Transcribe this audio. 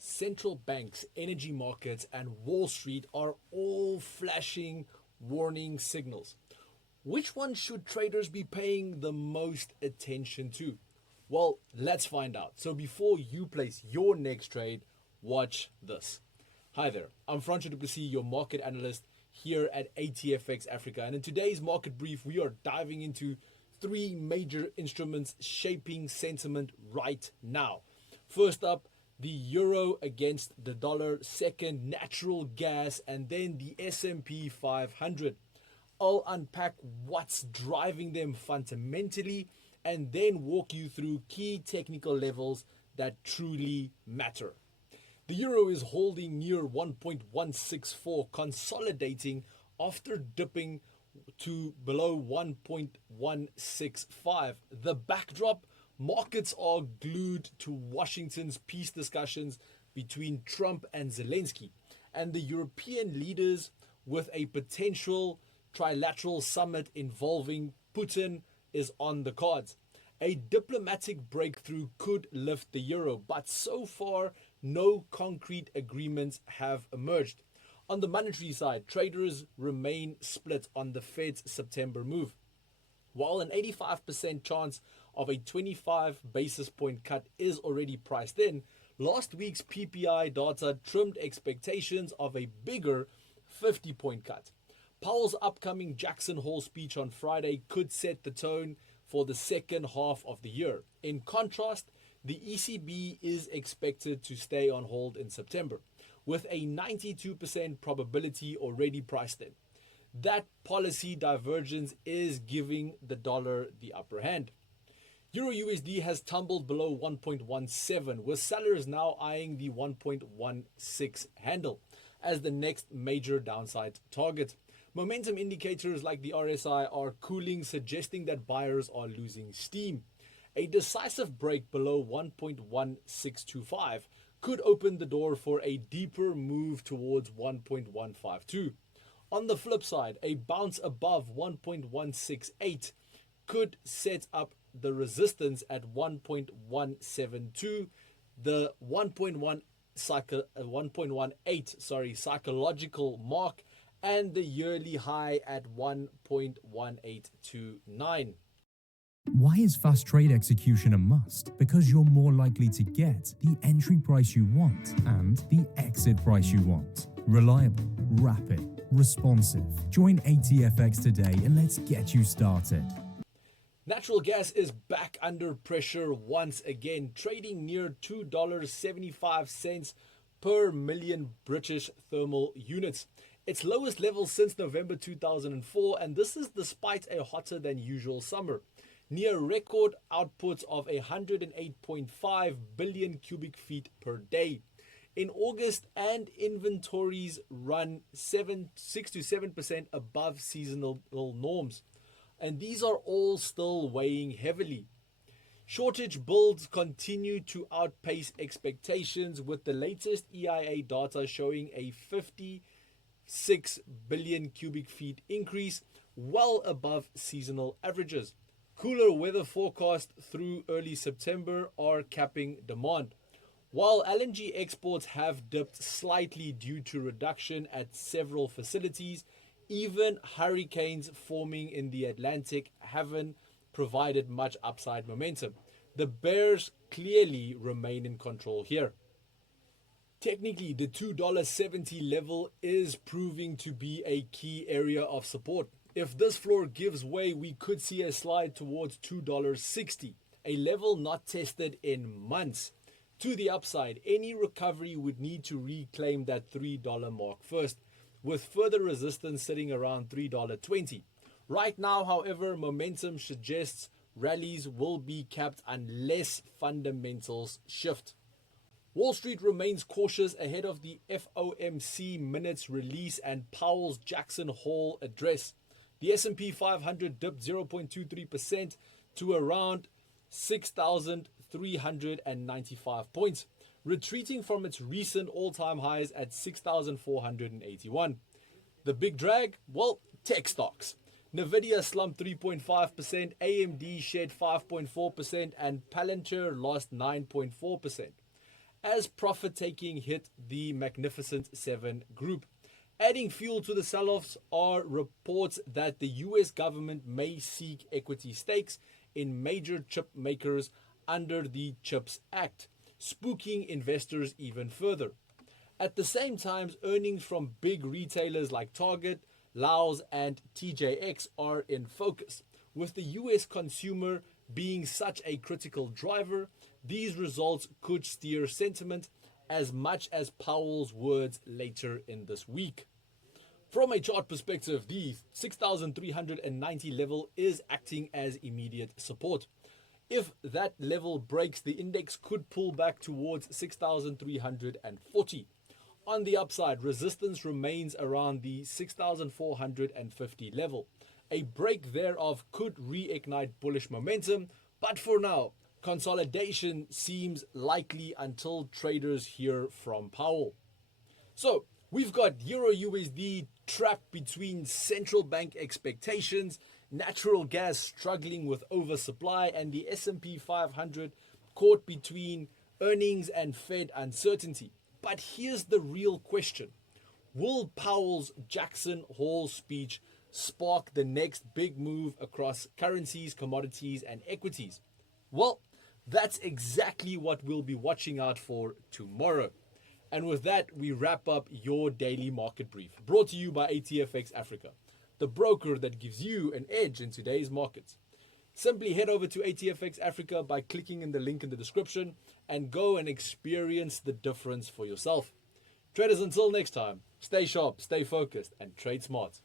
Central banks, energy markets, and Wall Street are all flashing warning signals. Which one should traders be paying the most attention to? Well, let's find out. So before you place your next trade, watch this. Hi there, I'm Francois du Plessis, your market analyst here at ATFX Africa. And in today's market brief, we are diving into three major instruments shaping sentiment right now. First up, the euro against the dollar. Second, natural gas, and then the S&P 500. I'll unpack what's driving them fundamentally and then walk you through key technical levels that truly matter. The euro is holding near 1.164, consolidating after dipping to below 1.165. The backdrop: markets are glued to Washington's peace discussions between Trump and Zelensky, and the European leaders with a potential trilateral summit involving Putin is on the cards. A diplomatic breakthrough could lift the euro, but so far, no concrete agreements have emerged. On the monetary side, traders remain split on the Fed's September move. While an 85% chance of a 25 basis point cut is already priced in, last week's PPI data trimmed expectations of a bigger 50-point cut. Powell's upcoming Jackson Hole speech on Friday could set the tone for the second half of the year. In contrast, the ECB is expected to stay on hold in September, with a 92% probability already priced in. That policy divergence is giving the dollar the upper hand. Euro USD has tumbled below 1.17, with sellers now eyeing the 1.16 handle as the next major downside target. Momentum indicators like the RSI are cooling, suggesting that buyers are losing steam. A decisive break below 1.1625 could open the door for a deeper move towards 1.152. On the flip side, a bounce above 1.168 could set up the resistance at 1.172, the 1.18 psychological mark, and the yearly high at 1.1829. Why is fast trade execution a must? Because you're more likely to get the entry price you want and the exit price you want. Reliable, rapid, responsive. Join ATFX today and let's get you started. Natural gas is back under pressure once again, trading near $2.75 per million British thermal units. Its lowest level since November 2004, and this is despite a hotter than usual summer. Near record outputs of 108.5 billion cubic feet per day in August, and inventories run 6 to 7% above seasonal norms. And these are all still weighing heavily. Shortage builds continue to outpace expectations, with the latest EIA data showing a 56 billion cubic feet increase, well above seasonal averages. Cooler weather forecasts through early September are capping demand. While LNG exports have dipped slightly due to reduction at several facilities, even hurricanes forming in the Atlantic haven't provided much upside momentum. The bears clearly remain in control here. Technically, the $2.70 level is proving to be a key area of support. If this floor gives way, we could see a slide towards $2.60, a level not tested in months. To the upside, any recovery would need to reclaim that $3 mark first, with further resistance sitting around $3.20. Right now, however, momentum suggests rallies will be capped unless fundamentals shift. Wall Street remains cautious ahead of the FOMC minutes release and Powell's Jackson Hole address. The S&P 500 dipped 0.23% to around 6,395 points, retreating from its recent all-time highs at 6,481. The big drag? Well, tech stocks. Nvidia slumped 3.5%, AMD shed 5.4%, and Palantir lost 9.4%. as profit-taking hit the Magnificent Seven group. Adding fuel to the sell-offs are reports that the US government may seek equity stakes in major chip makers under the CHIPS Act, spooking investors even further. At the same time, earnings from big retailers like Target, Lowe's, and TJX are in focus. With the US consumer being such a critical driver, these results could steer sentiment as much as Powell's words later in this week. From a chart perspective, the 6,390 level is acting as immediate support. If that level breaks, the index could pull back towards 6,340. On the upside, resistance remains around the 6,450 level. A break thereof could reignite bullish momentum, but for now, consolidation seems likely until traders hear from Powell. So, we've got Euro USD trapped between central bank expectations, natural gas struggling with oversupply, and the S&P 500 caught between earnings and Fed uncertainty. But here's the real question. Will Powell's Jackson Hole speech spark the next big move across currencies, commodities, and equities? Well, that's exactly what we'll be watching out for tomorrow. And with that, we wrap up your daily market brief, brought to you by ATFX Africa, the broker that gives you an edge in today's markets. Simply head over to ATFX Africa by clicking in the link in the description and go and experience the difference for yourself. Traders, until next time, stay sharp, stay focused, and trade smart.